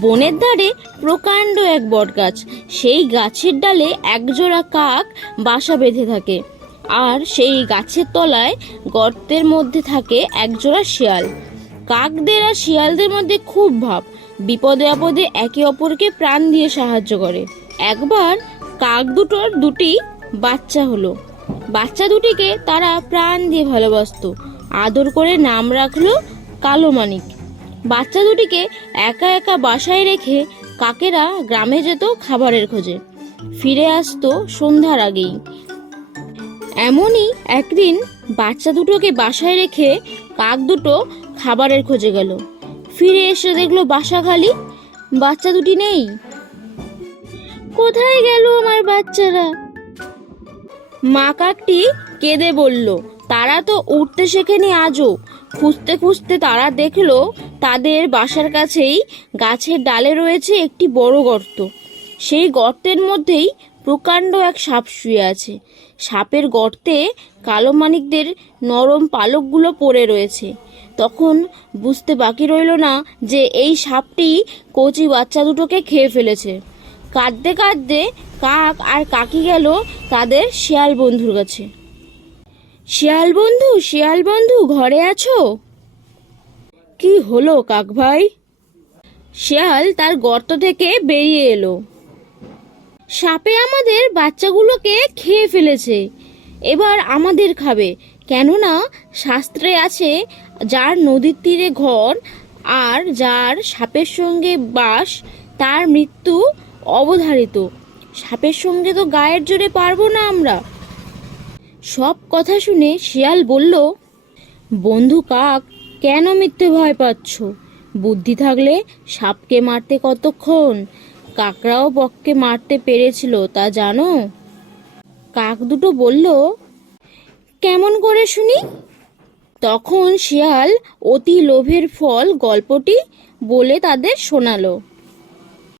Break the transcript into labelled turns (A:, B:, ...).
A: বনের ধারে প্রকাণ্ড এক বটগাছ। সেই গাছের ডালে একজোড়া কাক বাসা বেঁধে থাকে। আর সেই গাছের তলায় গর্তের মধ্যে থাকে একজোড়া শিয়াল। কাকদের আর শিয়ালদের মধ্যে খুব ভাব। বিপদে আপদে একে অপরকে প্রাণ দিয়ে সাহায্য করে। একবার কাক দুটোর দুটি বাচ্চা হলো। বাচ্চা দুটিকে তারা প্রাণ দিয়ে ভালোবাসত। আদর করে নাম রাখল কালো মানিক বাচ্চা দুটিকে একা একা বাসায় রেখে কাকেরা গ্রামে যেত খাবারের খোঁজে। ফিরে আসতো সন্ধ্যার আগেই। এমনই একদিন বাচ্চা দুটোকে বাসায় রেখে কাক দুটো খাবারের খোঁজে গেল। ফিরে এসে দেখল বাসা খালি। বাচ্চা দুটি নেই। কোথায় গেল আমার বাচ্চারা? মা কাকটি কেঁদে বলল তারা তো উঠতে শেখেনি আজও। খুঁজতে খুঁজতে তারা দেখল তাদের বাসার কাছেই গাছের ডালে রয়েছে একটি বড় গর্ত। সেই গর্তের মধ্যেই প্রকাণ্ড এক সাপ শুয়ে আছে। সাপের গর্তে কালো মানিকদের নরম পালকগুলো পড়ে রয়েছে। তখন বুঝতে বাকি রইল না যে এই সাপটি কচি বাচ্চা দুটোকে খেয়ে ফেলেছে। কাঁদতে কাঁদতে কাক আর কাকি গেল তাদের শিয়াল বন্ধুর কাছে। শিয়াল বন্ধু শিয়াল বন্ধু, ঘরে আছো? কি হলো কাক ভাই? শিয়াল তার গর্ত থেকে বেরিয়ে এলো। সাপে আমাদের বাচ্চাগুলোকে খেয়ে ফেলেছে। এবার আমাদের খাবে। কেননা শাস্ত্রে আছে, যার নদীর তীরে ঘর আর যার সাপের সঙ্গে বাস, তার মৃত্যু অবধারিত। সাপের সঙ্গে তো গায়ের জোরে পারব না আমরা। সব কথা শুনে শিয়াল বলল, বন্ধু কাক, কেন মিথ্যে ভয় পাচ্ছ? বুদ্ধি থাকলে সাপকে মারতে কতক্ষণ? কাকরাও বককে মারতে পেরেছিল, তা জানো? কাক দুটো বলল, কেমন করে শুনি? তখন শিয়াল অতি লোভের ফল গল্পটি বলে তাদের শোনালো।